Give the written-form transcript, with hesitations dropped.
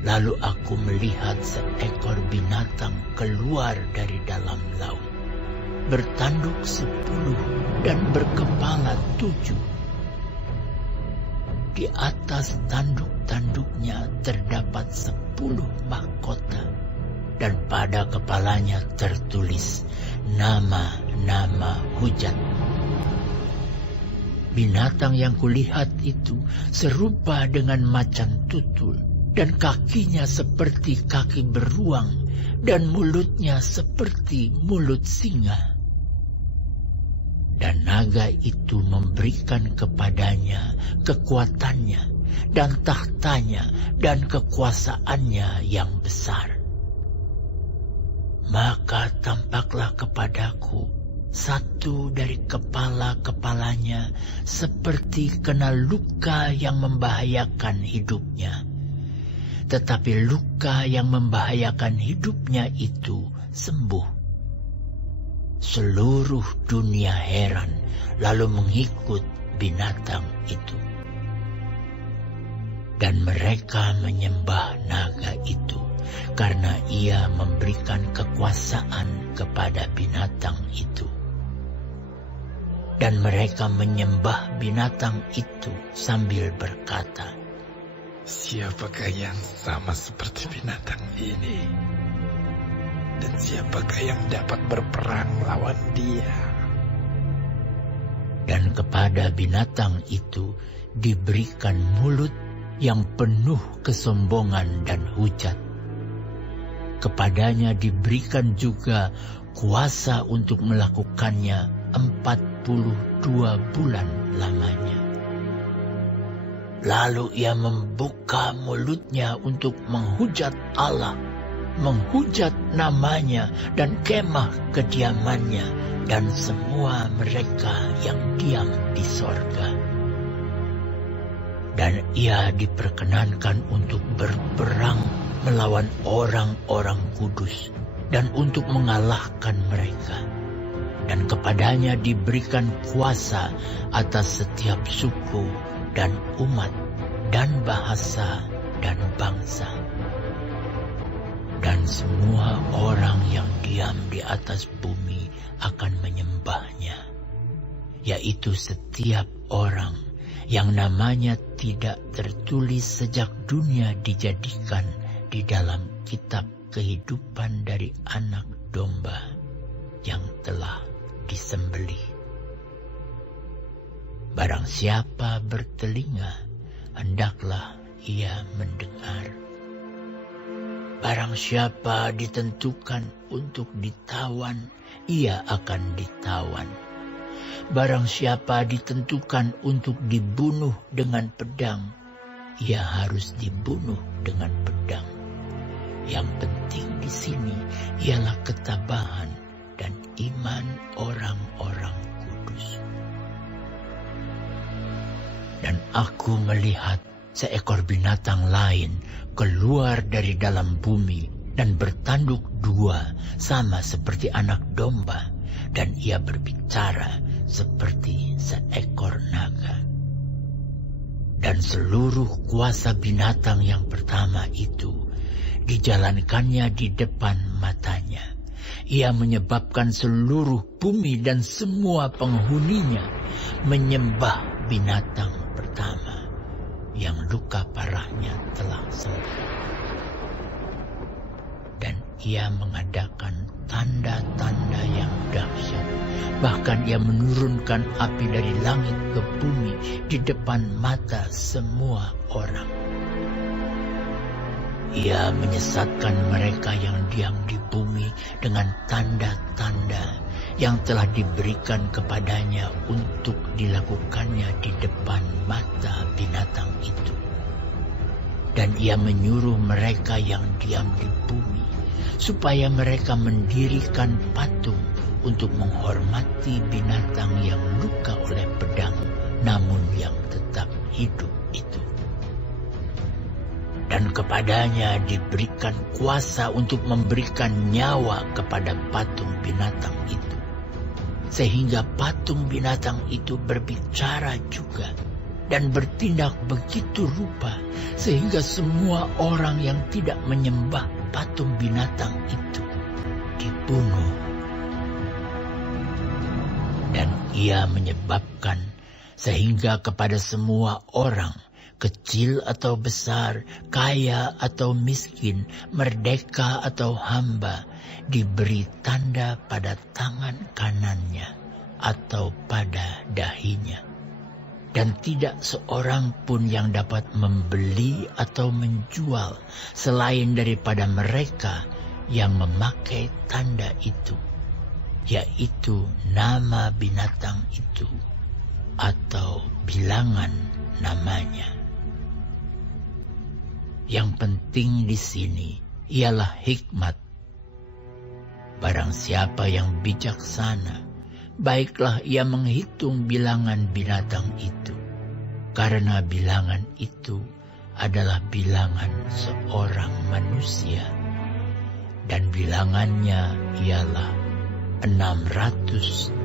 Lalu aku melihat seekor binatang keluar dari dalam laut, bertanduk 10 dan berkepala 7. Di atas tanduk-tanduknya terdapat 10 mahkota, dan pada kepalanya tertulis nama-nama hujat. Binatang yang kulihat itu serupa dengan macan tutul, dan kakinya seperti kaki beruang, dan mulutnya seperti mulut singa. Dan naga itu memberikan kepadanya kekuatannya, dan tahtanya, dan kekuasaannya yang besar. Maka tampaklah kepadaku satu dari kepala-kepalanya seperti kena luka yang membahayakan hidupnya. Tetapi luka yang membahayakan hidupnya itu sembuh. Seluruh dunia heran lalu mengikut binatang itu. Dan mereka menyembah naga itu karena ia memberikan kekuasaan kepada binatang itu. Dan mereka menyembah binatang itu sambil berkata, "Siapakah yang sama seperti binatang ini? Dan siapakah yang dapat berperang melawan dia?" Dan kepada binatang itu diberikan mulut yang penuh kesombongan dan hujat. Kepadanya diberikan juga kuasa untuk melakukannya 42 bulan lamanya. Lalu ia membuka mulutnya untuk menghujat Allah, menghujat namanya dan kemah kediamannya dan semua mereka yang diam di sorga. Dan ia diperkenankan untuk berperang melawan orang-orang kudus dan untuk mengalahkan mereka. Dan kepadanya diberikan kuasa atas setiap suku dan umat dan bahasa dan bangsa. Dan semua orang yang diam di atas bumi akan menyembahnya, yaitu setiap orang yang namanya tidak tertulis sejak dunia dijadikan di dalam kitab kehidupan dari anak domba yang telah disembelih. Barang siapa bertelinga, hendaklah ia mendengar. Barang siapa ditentukan untuk ditawan, ia akan ditawan. Barang siapa ditentukan untuk dibunuh dengan pedang, ia harus dibunuh dengan pedang. Yang penting di sini ialah ketabahan dan iman orang-orang kudus. Dan aku melihat seekor binatang lain keluar dari dalam bumi dan bertanduk 2 sama seperti anak domba, dan ia berbicara seperti seekor naga. Dan seluruh kuasa binatang yang pertama itu dijalankannya di depan matanya. Ia menyebabkan seluruh bumi dan semua penghuninya menyembah binatang pertama yang luka parahnya telah sembuh. Dan ia mengadakan tanda-tanda yang dahsyat. Bahkan ia menurunkan api dari langit ke bumi di depan mata semua orang. Ia menyesatkan mereka yang diam di bumi dengan tanda-tanda yang telah diberikan kepadanya untuk dilakukannya di depan mata binatang itu. Dan ia menyuruh mereka yang diam di bumi supaya mereka mendirikan patung untuk menghormati binatang yang luka oleh pedang namun yang tetap hidup itu. Dan kepadanya diberikan kuasa untuk memberikan nyawa kepada patung binatang itu, sehingga patung binatang itu berbicara juga dan bertindak begitu rupa sehingga semua orang yang tidak menyembah patung binatang itu dibunuh. Dan ia menyebabkan sehingga kepada semua orang, kecil atau besar, kaya atau miskin, merdeka atau hamba, diberi tanda pada tangan kanannya atau pada dahinya. Dan tidak seorang pun yang dapat membeli atau menjual selain daripada mereka yang memakai tanda itu, yaitu nama binatang itu atau bilangan namanya. Yang penting di sini ialah hikmat. Barang siapa yang bijaksana, baiklah ia menghitung bilangan binatang itu, karena bilangan itu adalah bilangan seorang manusia, dan bilangannya ialah 666.